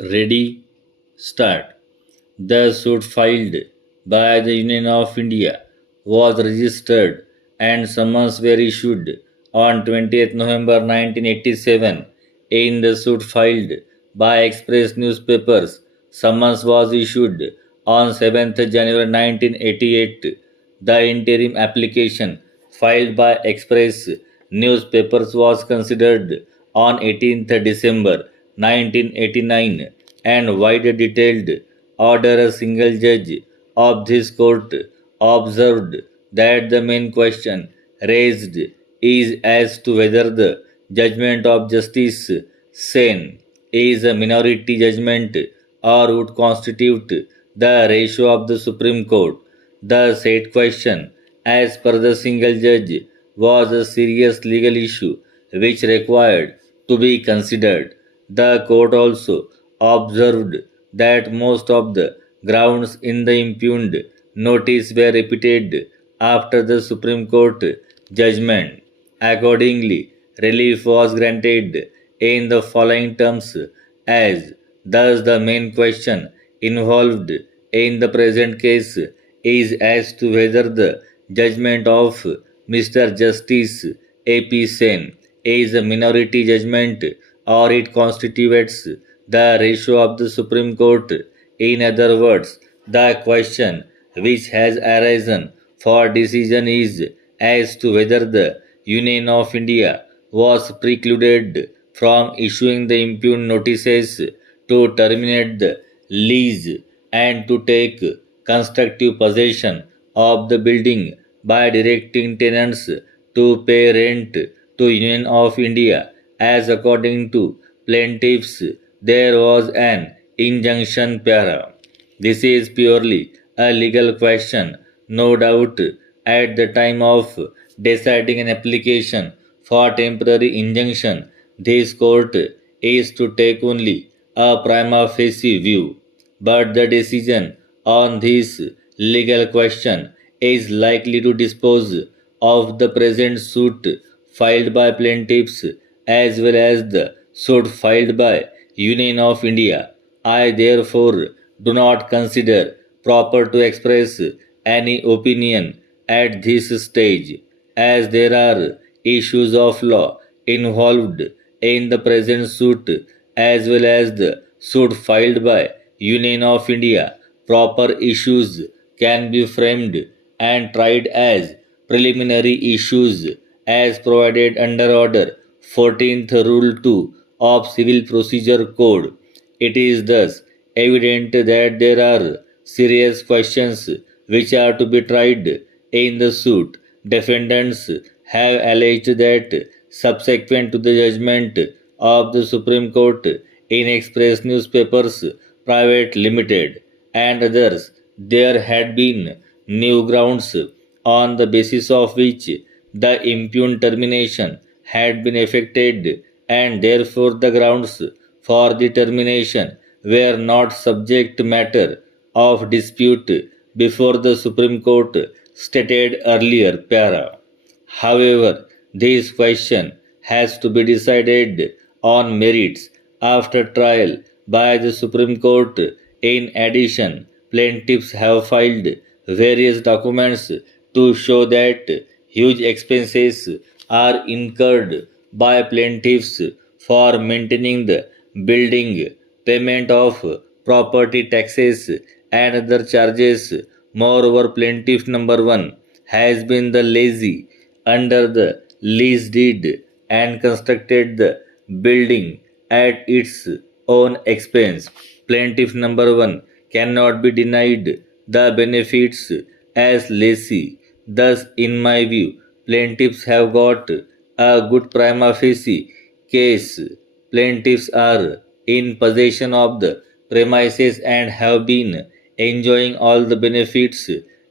Ready, start. The suit filed by the Union of India was registered and summons were issued on 20th November 1987. In the suit filed by Express newspapers, summons was issued on 7th January 1988. The interim application filed by Express newspapers was considered on 18th December 1989 and wide detailed order. A single judge of this court observed that the main question raised is as to whether the judgment of Justice Sen is a minority judgment or would constitute the ratio of the Supreme Court. The said question, as per the single judge, was a serious legal issue which required to be considered. The court also observed that most of the grounds in the impugned notice were repeated after the Supreme Court judgment. Accordingly, relief was granted in the following terms as thus the main question involved in the present case is as to whether the judgment of Mr. Justice A.P. Sen is a minority judgment or it constitutes the ratio of the Supreme Court. In other words, the question which has arisen for decision is as to whether the Union of India was precluded from issuing the impugned notices to terminate the lease and to take constructive possession of the building by directing tenants to pay rent to Union of India as according to plaintiffs there was an injunction para. This is purely a legal question. No doubt, at the time of deciding an application for temporary injunction, this court is to take only a prima facie view. But the decision on this legal question is likely to dispose of the present suit filed by plaintiffs as well as the suit filed by Union of India. I therefore do not consider proper to express any opinion at this stage, as there are issues of law involved in the present suit as well as the suit filed by Union of India. Proper issues can be framed and tried as preliminary issues as provided under Order 14th Rule 2 of Civil Procedure Code. It is thus evident that there are serious questions which are to be tried in the suit. Defendants have alleged that subsequent to the judgment of the Supreme Court in Express Newspapers Private Limited and others, there had been new grounds on the basis of which the impugned termination had been effected, and therefore the grounds for the termination were not subject matter of dispute before the Supreme Court stated earlier para. However, this question has to be decided on merits after trial by the Supreme Court. In addition, plaintiffs have filed various documents to show that huge expenses are incurred by plaintiffs for maintaining the building, payment of property taxes, and other charges. Moreover, plaintiff number one has been the lazy under the lease deed and constructed the building at its own expense. Plaintiff number one cannot be denied the benefits as lessee. Thus, in my view, plaintiffs have got a good prima facie case. Plaintiffs are in possession of the premises and have been enjoying all the benefits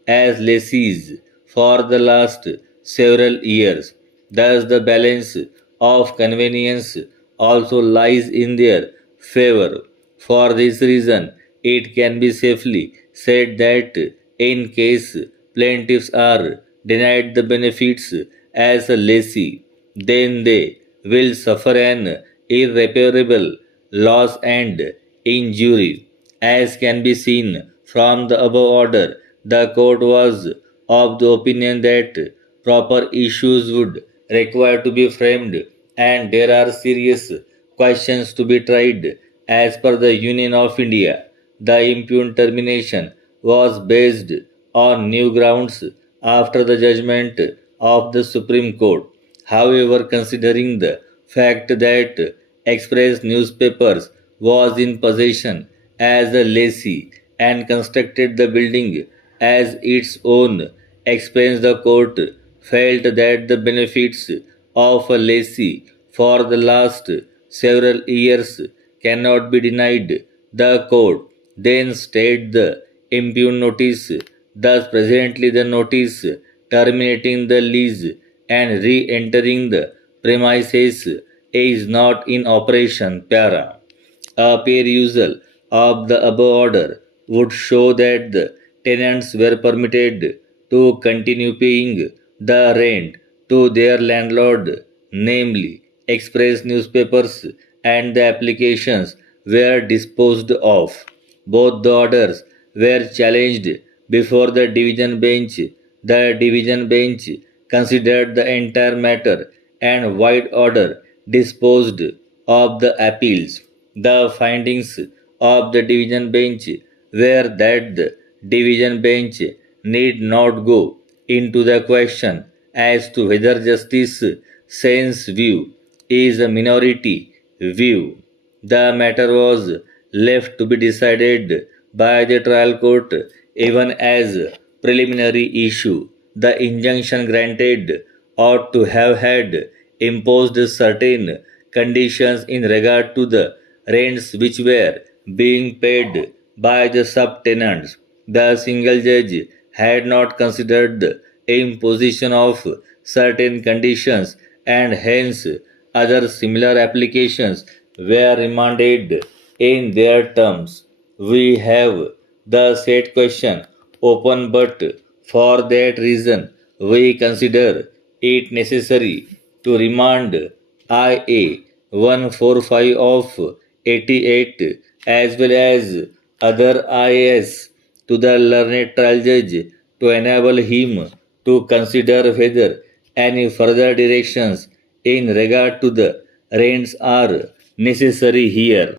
as lessees for the last several years. Thus, the balance of convenience also lies in their favor. For this reason, it can be safely said that in case plaintiffs are denied the benefits as a lessee, then they will suffer an irreparable loss and injury. As can be seen from the above order, the court was of the opinion that proper issues would require to be framed and there are serious questions to be tried as per the Union of India. The impugned termination was based on new grounds after the judgment of the Supreme Court. However, considering the fact that Express newspapers was in possession as a lessee and constructed the building as its own expense, the court felt that the benefits of a lessee for the last several years cannot be denied. The court then stayed the impugned notice. Thus, presently, the notice terminating the lease and re entering the premises is not in operation. Para. A perusal of the above order would show that the tenants were permitted to continue paying the rent to their landlord, namely Express newspapers, and the applications were disposed of. Both the orders were challenged before the division bench. The division bench considered the entire matter and wide order disposed of the appeals. The findings of the division bench were that the division bench need not go into the question as to whether Justice Sen's view is a minority view. The matter was left to be decided by the trial court even as a preliminary issue. The injunction granted ought to have had imposed certain conditions in regard to the rents which were being paid by the subtenants. The single judge had not considered the imposition of certain conditions and hence other similar applications were remanded in their terms. We have the said question open, but for that reason we consider it necessary to remand IA 145 of 88 as well as other IAS to the learned trial judge to enable him to consider whether any further directions in regard to the rents are necessary here.